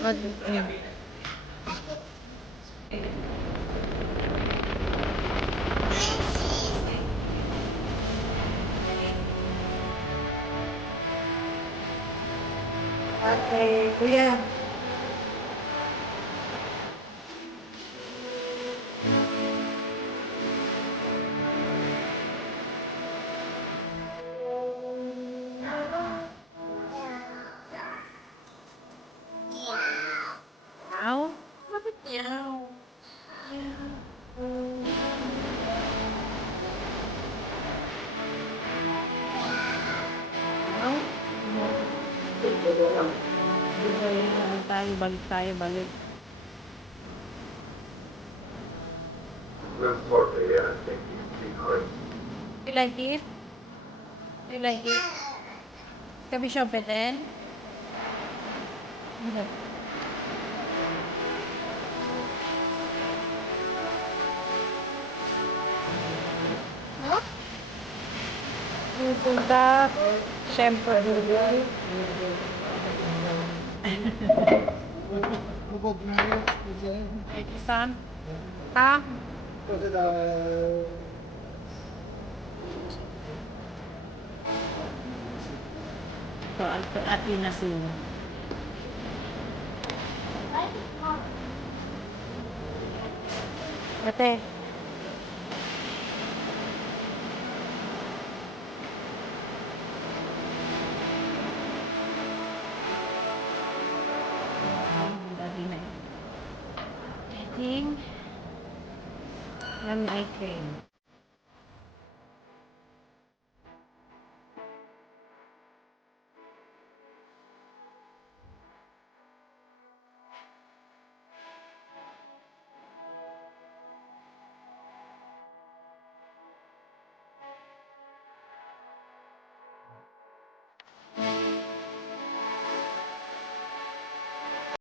Okay, kuya. Meow? Bakit meow? Meow? Balik tayo, balik. Live partly, yeah, I think he's secret. You like it? You like it? Can we shop it in? Okay. Pupunta, syempre. Saan? Ha? So, at yun na sila. Ate. Dating. Yummy ice cream.